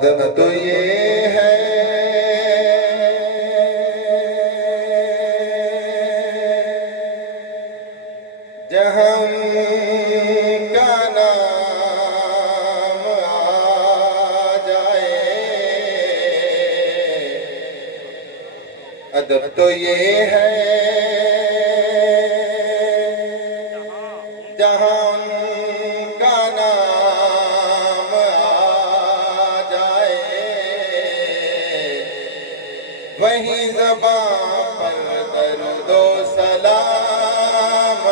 अदब तो ये है जहाँ का नाम आ जाए। अदब तो ये है जहाँ उनका नाम आ जाए। वहीं ज़बां पर दरूदो सलाम आ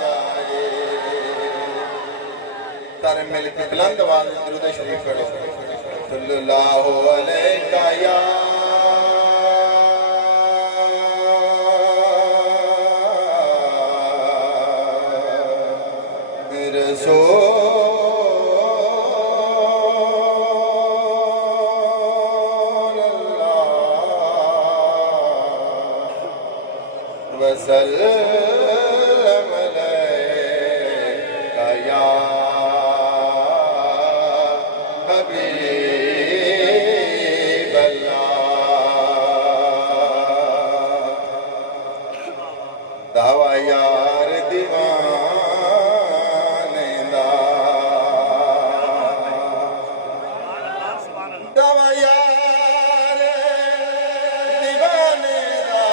जाए। सारे मिल के बुलंद आवाज़ में दुरूद शरीफ पढ़ो। सल्लल्लाहु अलैका या वसल्लम अलैका या हबीब अल्लाह। दावा यार दीवाने दा, दावा यार दीवाने दा,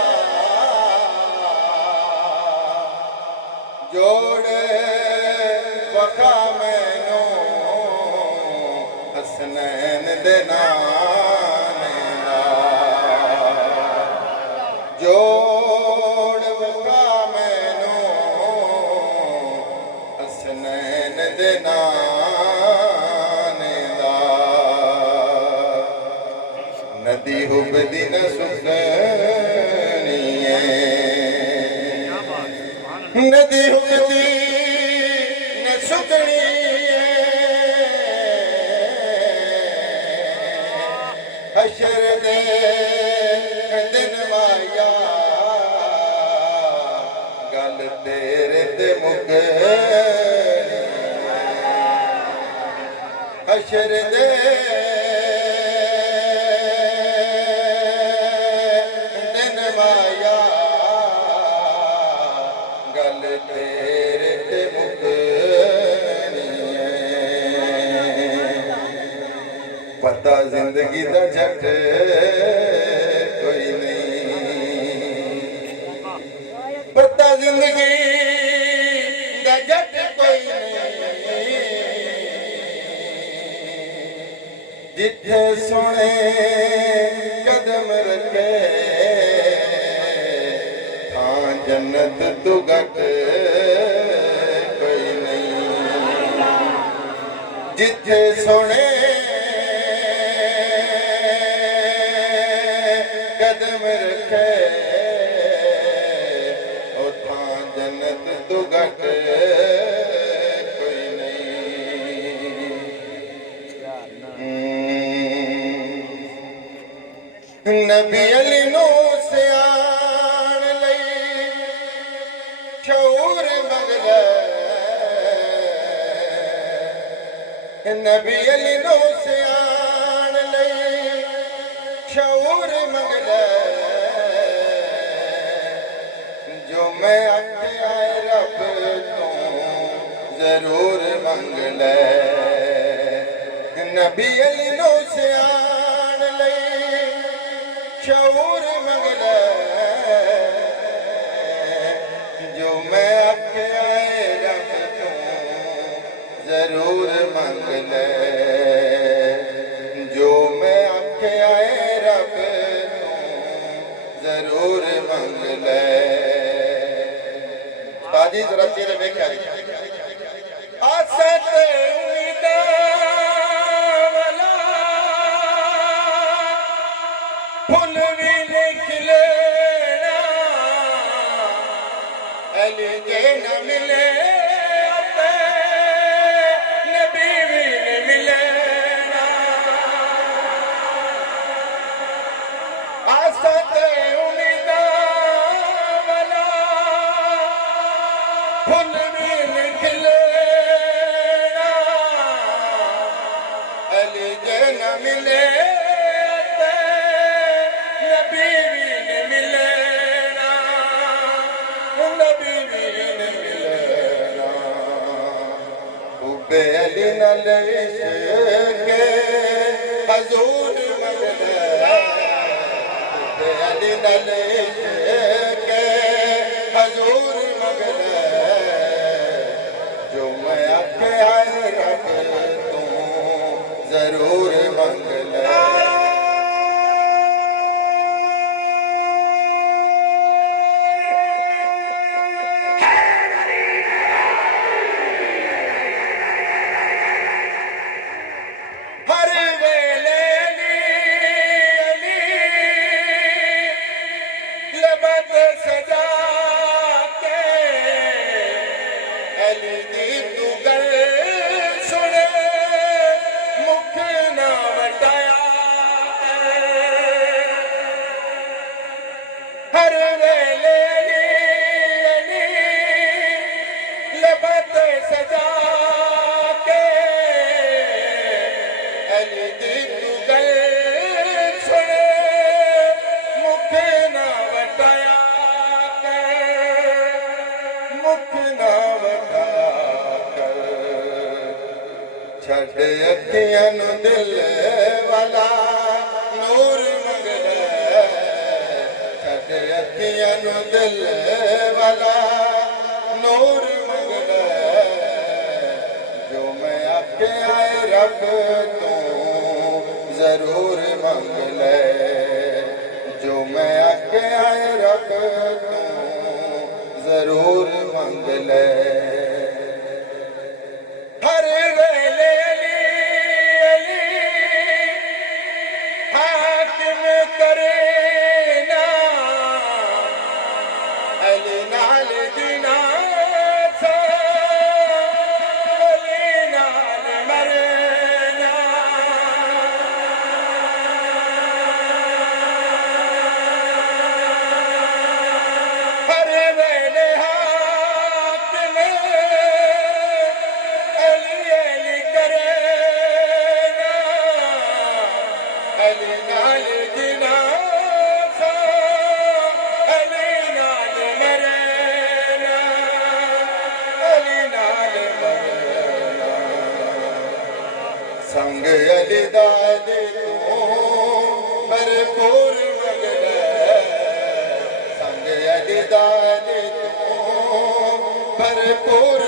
जोड़े वफा मैनू हसनैन दे नाने दा। जोड़ वफा मैनू हसनैन दे नाने दा। नदी हुबदी न सुखनी नदी हुबदी न सुखनी हशर दे दिन वाया गल तेरे ते मुकनी। हशर दे दिन वाया गल तेरे ते मुकनी है। पता जिंदगी दा झट कोई नहीं, पता जिंदगी दा झट कोई नहीं। जिथे सोने कदम रखे हाँ जन्नत तू घट कोई नहीं। जिथे सोने कदम रखे उथा जन्नत तू घट कोई नहीं। नबी अली नू सियाण लई शऊर मंगदा। नबी अली नू सियाण लई शऊर मंगदा। जो मैं आख्या रब तो जरूर मंग ले। नबी अली नू सियाण लई शऊर मंग ले। जो मैं आख्या रब तो जरूर मंग ले। जो मैं आख्या रब तो जरूर मंग ले। ताजी जरा चेहरे वेख्या आसा ते उम्मीदां वाला फुल भी लिख लेना। अली जे न मिले ते नबी भी न मिलेना। आसा ते उम्मीदां वाला फुल भी लिख लेना। अली जे न मिले नबी भी न मिले ना, नबी भी न मिले ना। हुब्बे अली नाल इश्क़ हज़ूर मंगले, हुब्बे अली नाल इश्क़ हज़ूर मंगले। जो मैं आखे आए रब तू जरूर मंगले। हर वेले अली लबत सजा के अली दी तू गल सुन मुख ना वटाया। हर वेले अली लबत सजा के अली दी तू गल सुन मुख ना वटाया कर, मुख ना वटाया कर। छड़ अखियां नू दिल वाला नूर मंगले, छड़ अखियां नू दिल वाला नूर मंगले। जो मैं आखे आए रब तू जरूर मंगले, जो मैं आखे आए रब तू जरूर मंगले। हर वेले अली हाकिम करे ना, अली नाल दिना सा अली नाल मरना। हर वेले हाकिम अली करे ना, अली नाल दिना सा अली नाल मरना, अली नाल मरना। संग अली दाद तू भरपूर मंगले, संग अली दाद तू भरपूर